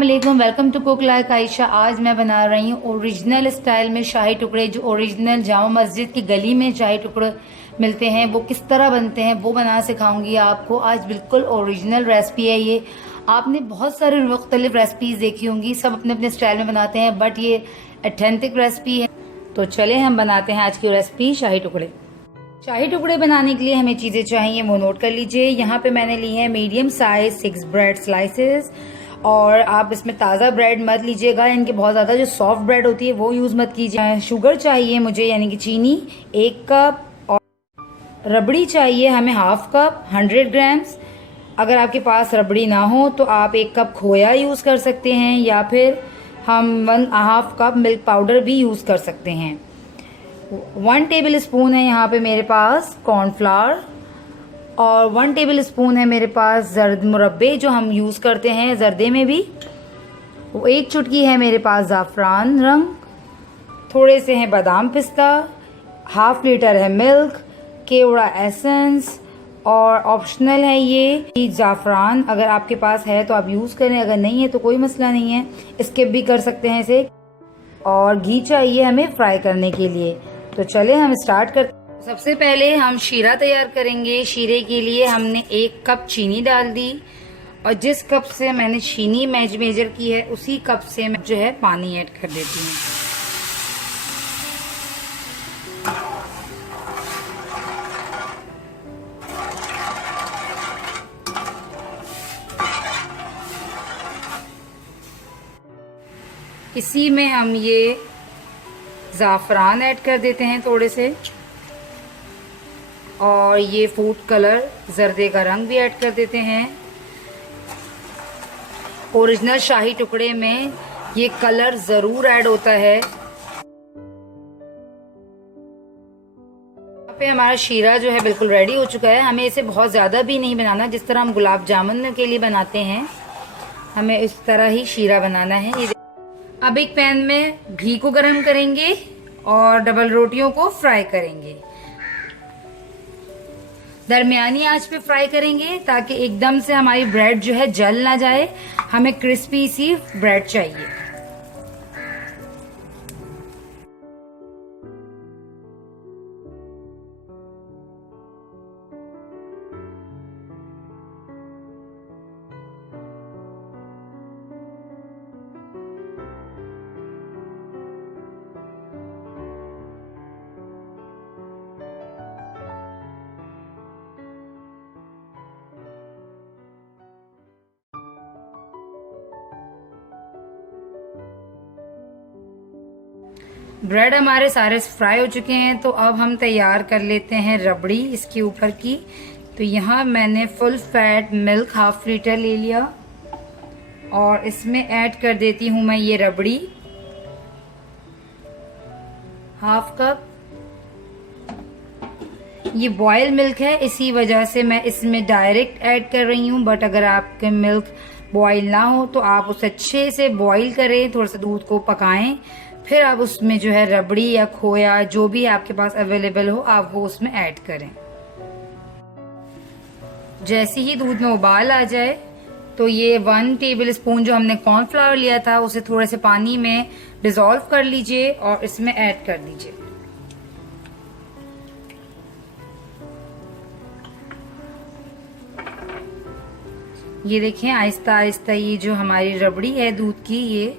अस्सलामुअलैकुम, welcome to cook like Ayesha. आज मैं बना रही हूँ ओरिजिनल स्टाइल में शाही टुकड़े, जो ओरिजिनल जामा मस्जिद की गली में शाही टुकड़े मिलते हैं वो किस तरह बनते हैं वो बना सिखाऊंगी आपको। आज बिल्कुल ओरिजिनल रेसिपी है ये। आपने बहुत सारे मुख्तलिफ रेसिपीज देखी होंगी, सब अपने अपने स्टाइल में बनाते हैं, बट ये ऑथेंटिक रेसिपी है। तो चले हम बनाते हैं आज की रेसिपी शाही टुकड़े। शाही टुकड़े बनाने के लिए हमें चीज़ें चाहिए वो नोट कर लीजिए। यहाँ पे मैंने ली है मीडियम साइज 6 ब्रेड स्लाइसेस। और आप इसमें ताज़ा ब्रेड मत लीजिएगा, इनके बहुत ज़्यादा जो सॉफ्ट ब्रेड होती है वो यूज़ मत कीजिए। शुगर चाहिए मुझे यानी कि चीनी 1 कप, और रबड़ी चाहिए हमें हाफ कप 100 ग्राम्स। अगर आपके पास रबड़ी ना हो तो आप 1 कप खोया यूज़ कर सकते हैं, या फिर हम 1/2 कप मिल्क पाउडर भी यूज़ कर सकते हैं। 1 टेबल स्पून है यहाँ पे मेरे पास कॉर्नफ्लावर, और 1 टेबल स्पून है मेरे पास जर्द मुरब्बे जो हम यूज़ करते हैं जर्दे में भी। 1 चुटकी है मेरे पास ज़ाफ़रान रंग, थोड़े से हैं बादाम पिस्ता, ½ लीटर है मिल्क, केवड़ा एसेंस, और ऑप्शनल है ये ज़ाफ़रान। अगर आपके पास है तो आप यूज़ करें, अगर नहीं है तो कोई मसला नहीं है, स्किप भी कर सकते हैं इसे। और घी चाहिए हमें फ्राई करने के लिए। तो चले हम स्टार्ट करते हैं। सबसे पहले हम शीरा तैयार करेंगे। शीरे के लिए हमने 1 कप चीनी डाल दी, और जिस कप से मैंने चीनी मेजर की है उसी कप से मैं जो है पानी ऐड कर देती हूँ। इसी में हम ये ज़ाफ़रान ऐड कर देते हैं थोड़े से, और ये फूड कलर जर्दे का रंग भी ऐड कर देते हैं। ओरिजिनल शाही टुकड़े में ये कलर ज़रूर ऐड होता है। यहाँ पे हमारा शीरा जो है बिल्कुल रेडी हो चुका है। हमें इसे बहुत ज़्यादा भी नहीं बनाना, जिस तरह हम गुलाब जामुन के लिए बनाते हैं हमें इस तरह ही शीरा बनाना है। अब एक पैन में घी को गरम करेंगे और डबल रोटियों को फ्राई करेंगे। दरमियानी आंच पे फ्राई करेंगे ताकि एकदम से हमारी ब्रेड जो है जल ना जाए। हमें क्रिस्पी सी ब्रेड चाहिए। ब्रेड हमारे सारे फ्राई हो चुके हैं, तो अब हम तैयार कर लेते हैं रबड़ी इसके ऊपर की। तो यहाँ मैंने फुल फैट मिल्क ½ लीटर ले लिया, और इसमें ऐड कर देती हूँ मैं ये रबड़ी ½ कप। ये बॉयल मिल्क है, इसी वजह से मैं इसमें डायरेक्ट ऐड कर रही हूँ, बट अगर आपके मिल्क बॉयल ना हो तो आप उसे अच्छे से बॉयल करें, थोड़ा सा दूध को पकाएं, फिर आप उसमें जो है रबड़ी या खोया जो भी आपके पास अवेलेबल हो आप वो उसमें ऐड करें। जैसे ही दूध में उबाल आ जाए तो ये 1 टेबल स्पून जो हमने कॉर्नफ्लावर लिया था उसे थोड़े से पानी में डिसॉल्व कर लीजिए और इसमें ऐड कर दीजिए। ये देखें आहिस्ता आहिस्ता ये जो हमारी रबड़ी है दूध की, ये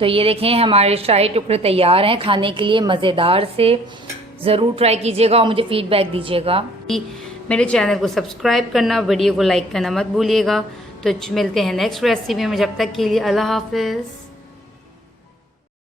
तो ये देखें हमारे शाही टुकड़े तैयार हैं खाने के लिए मज़ेदार से। ज़रूर ट्राई कीजिएगा और मुझे फीडबैक दीजिएगा। मेरे चैनल को सब्सक्राइब करना, वीडियो को लाइक करना मत भूलिएगा। तो मिलते हैं नेक्स्ट रेसिपी में, जब तक के लिए अल्लाह हाफिज़।